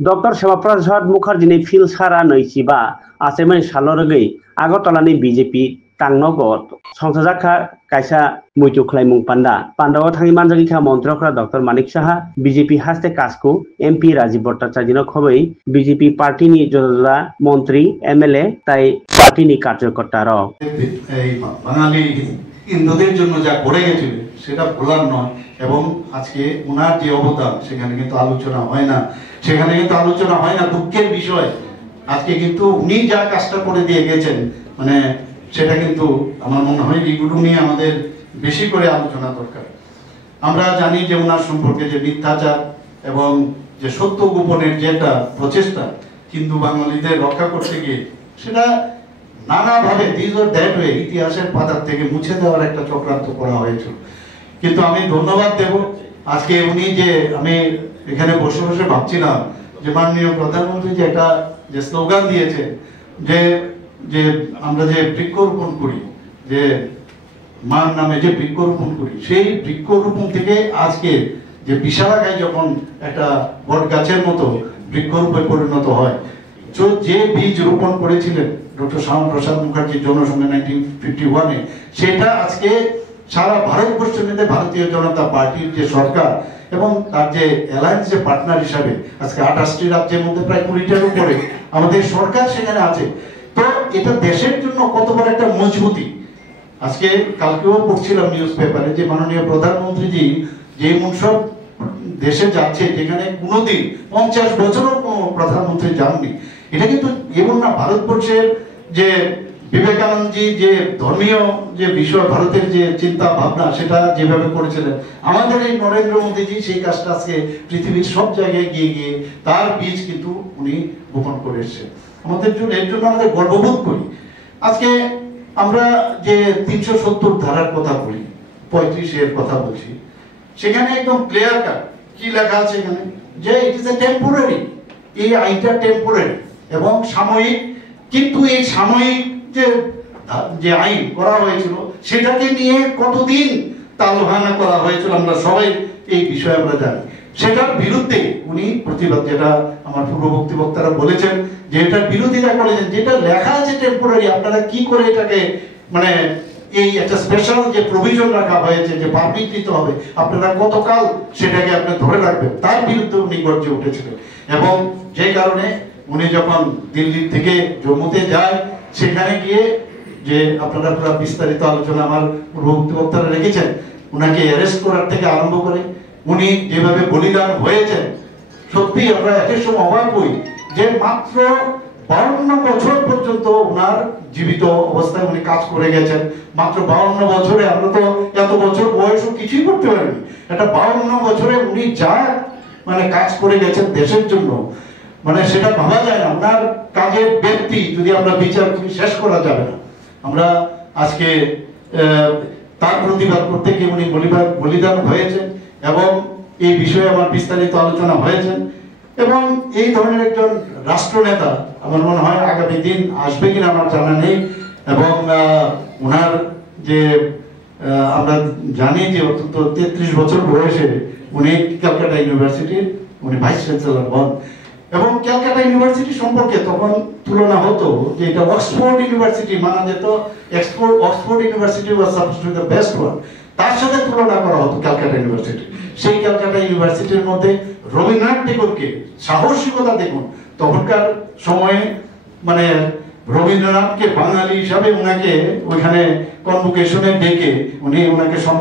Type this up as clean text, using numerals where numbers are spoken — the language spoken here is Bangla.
डॉक्टर श्यामाप्रसाद मुखार्जी फिल सारा नैजिबा आसेमनि सालरगै आगरतलानि बीजेपी तांनगत संसाजाखा कायसा मुइतु खलायमुं पांडा पांडाव थांनि मानजागिखा मन्त्रकरा डॉक्टर मानिक साहा बीजेपी हास्ते कासकु एमपी राजीव भट्टाचार्य खबै बीजेपी पार्टीनि जजदा मंत्री एमएलए ताई पार्टीनि कार्यकर्ता বাঙালি হিন্দুদের জন্য যা করে গেছিল সেটা ভোলার নয় এবং আজকে ওনার যে অবদান সেখানে কিন্তু আলোচনা হয় না দুঃখের বিষয় আজকে কিন্তু উনি যা কাজটা করে দিয়ে গেছেন মানে সেটা কিন্তু আমার মনে হয় এগুলো নিয়ে আমাদের বেশি করে আলোচনা দরকার। আমরা জানি যে ওনার সম্পর্কে যে মিথ্যাচার এবং যে সত্য গোপনের যে একটা প্রচেষ্টা হিন্দু বাঙালিদের রক্ষা করতে গিয়ে সেটা নানাভাবে দিস অর দ্যাট ওয়ে ইতিহাসের পাতার থেকে মুছে দেওয়ার একটা চক্রান্ত করা হয়েছিল। কিন্তু আমি ধন্যবাদ দেব আজকে উনি যে আমি এখানে বসে বসে ভাবছিলাম যে মাননীয় প্রধানমন্ত্রী যে একটা যে স্লোগান দিয়েছে যে যে আমরা যে বৃক্ষরোপণ করি যে মার নামে যে বৃক্ষরোপণ করি সেই বৃক্ষরোপণ থেকে আজকে যে বিশালাকায় যখন একটা বট গাছের মতো বৃক্ষরূপে পরিণত হয় যে বীজ রোপণ করেছিলেন ডক্টর শ্যামাপ্রসাদ মুখার্জি জনসংঘে 1951-এ সেটা আজকে সারা ভারতবর্ষের মধ্যে ভারতীয় জনতা পার্টির যে সরকার এবং তার যে অ্যালায়েন্স যে পার্টনার হিসাবে আজকে 28টি রাজ্যের মধ্যে প্রায় 20টার উপরে আমাদের সরকার সেখানে আছে। তো এটা দেশের জন্য কত বড় একটা মজবুতি। আজকে কালকেও পড়ছিলাম নিউজ পেপারে যে মাননীয় প্রধানমন্ত্রীজি যে সব দেশে যাচ্ছে যেখানে কোনোদিন 50 বছরও কোনো প্রধানমন্ত্রী যাননি। এটা কিন্তু এমন না ভারতবর্ষের যে বিবেকানন্দজি যে ধর্মীয় যে বিষয় ভারতের যে চিন্তা ভাবনা সেটা যেভাবে করেছিলেন আমাদের এই নরেন্দ্র মোদীজি সেই কাজটা আজকে পৃথিবীর সব জায়গায় গিয়ে গিয়ে তার বীজ কিন্তু উনি বপন করে এসেছেন। আমাদের জন্য এর জন্য আমাদের গর্ববোধ করি। আজকে আমরা যে 370 ধারার কথা বলি 35-এর কথা বলছি সেখানে একদম ক্লিয়ার কাট কি লেখা আছে এখানে যে ইট ইজ এ টেম্পোরারি, এই আইনটা টেম্পোরারি এবং সাময়িক। কিন্তু এই সাময়িক যে আইন করা হয়েছিল সেটাকে নিয়ে কতদিন তালবাহানা করা হয়েছিল আমরা সবাই এই বিষয়ে আমরা জানি। সেটার বিরুদ্ধে উনি প্রতিবাদ যেটা আমার পূর্ববর্তী বক্তারা বলেছেন যে এটার বিরোধিতা করেছেন যেটা লেখা আছে টেম্পোরারি আপনারা কি করে এটাকে মানে এই একটা স্পেশাল যে প্রভিশন রাখা হয়েছে যে পাবলিক দিতে হবে আপনারা কতকাল সেটাকে আপনি ধরে রাখবেন তার বিরুদ্ধে উনি গর্জে উঠেছিলেন। এবং যে কারণে উনি যখন দিল্লি থেকে জম্মুতে যায় সেখানে গিয়ে যে আপনারা পুরো বিস্তারিত আলোচনা আমার পূর্ববর্তী বক্তারা রেখেছেন উনাকে অ্যারেস্ট করার থেকে আরম্ভ করে উনি যেভাবে বলিদান হয়েছেন সত্যি আমরা একের সময় অবাক হই যে মাত্র 52 বছর পর্যন্ত ওনার জীবিত অবস্থায় উনি কাজ করে গেছেন। মাত্র 52 বছরে আমরা তো এত বছর বয়সও কিছুই করতে পারিনি। এটা 52 বছরে উনি যা মানে কাজ করে গেছেন দেশের জন্য মানে সেটা ভাবা যায় না। ওনার কাজের ব্যক্তি যদি আমরা বিচার করি শেষ করা যাবে না। আমরা আজকে তার প্রতিবাদ করতে গিয়ে উনি বলিদান হয়েছেন এবং এই বিষয়ে আমার বিস্তারিত আলোচনা হয়েছে এবং এই ধরনের একজন রাষ্ট্রনেতা আমার মনে হয় আগামী দিন আসবে কিনা আমার জানা নেই। এবং ওনার যে আমরা জানি যে অন্তত 33 বছর বয়সে উনি ক্যালকাটা ইউনিভার্সিটির উনি ভাইস চ্যান্সেলর হন এবং ক্যালকাটা ইউনিভার্সিটি সম্পর্কে তখন তুলনা হতো যে এটা অক্সফোর্ড ইউনিভার্সিটি মানা যেত। Oxford university was supposed to B the best one, তার সাথে তুলনা করা হতো ক্যালকাটা ইউনিভার্সিটি। সেই ক্যালকাটা ইউনিভার্সিটির মধ্যে রবীন্দ্রনাথ ঠাকুরকে সাহসিকতা দেখুন তখনকার সময়ে মানে রবীন্দ্রনাথকে বাঙালি হিসাবে ওনাকে ওইখানে কনভোকেশনে ডেকে উনি ওনাকে সম্মান